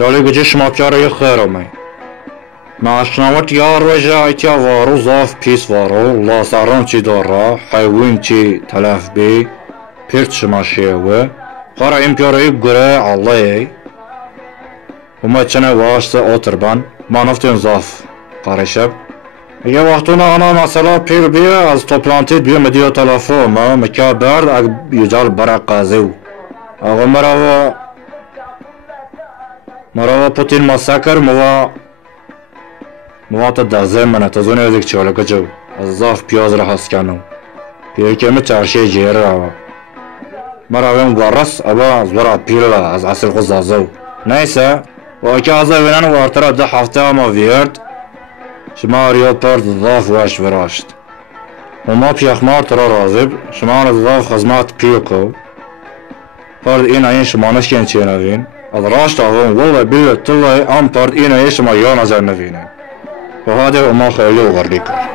چالی گجه شما پیاره خیرمی ناشنامت یار وجه ایتیا وارو زاف پیس وارو لاساران چی داره حیوین چی تلف بی پیرت شما شیوه قرا این پیاره گره الله وما چنه واسه اوتربان ما نفتون زاف قارشب یه وقتونه انا مثلا پیر بیه از توپلانتید بیه مدیو تلفو ما مکا برد اگ یجال برا قازیو اگه مرا پوتین مساکر موا تا دازه منه تزونه ازیک چاله کجو از زاف پیاز را هست کنو پیر کمی چارشه جیر را مرا ویم گارس ابا از برا پیر از اصل خود زازو نیسه و اکی ازا وینن وارترا ده هفته اما ویرد شما ریاد پرد ضاف واش وراشت وما پیخمار ترا رازب شما را ضاف خزمات پیوکو پرد این شما نشکین چی نوین از راشت آقام والله بیل طلعی ام پرد این شما یا نظر نوینه و هاده وما خیلی غردی کرد